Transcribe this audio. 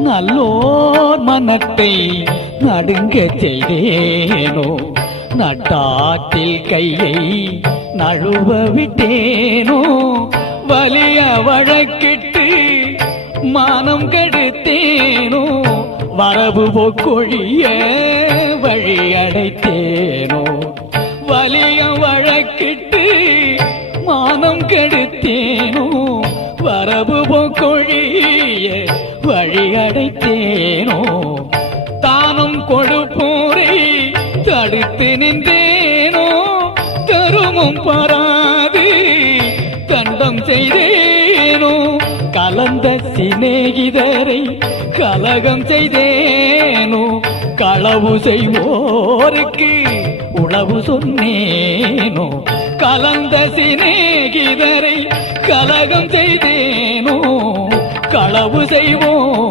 நல்லோர் மனத்தை நடுங்க செய்தேனோ? நட்டாற்றில் கையை நழுவ விட்டேனோ? வலிய வழக்கிட்டு மானம் கெடுத்தேனோ? வரவு போக்கொழிய வழி அடைத்தேனோ? வலிய வழக்கிட்டு மானம் கெடுத்தேனோ? வரவு போக்கொழிய வழி அடைத்தேனோ தானும் கொடுப்போரை தடுத்து நின்றேனோ? தருமும் பாராது தண்டம் செய்தேனோ? கலந்த சிநேகிதரை கலகம் செய்தேனோ? களவு செய்வோருக்கு உளவு சொன்னேனோ? கலந்த சிநேகிதரை கலகம் செய்தேனோ? களவு செய்வோம்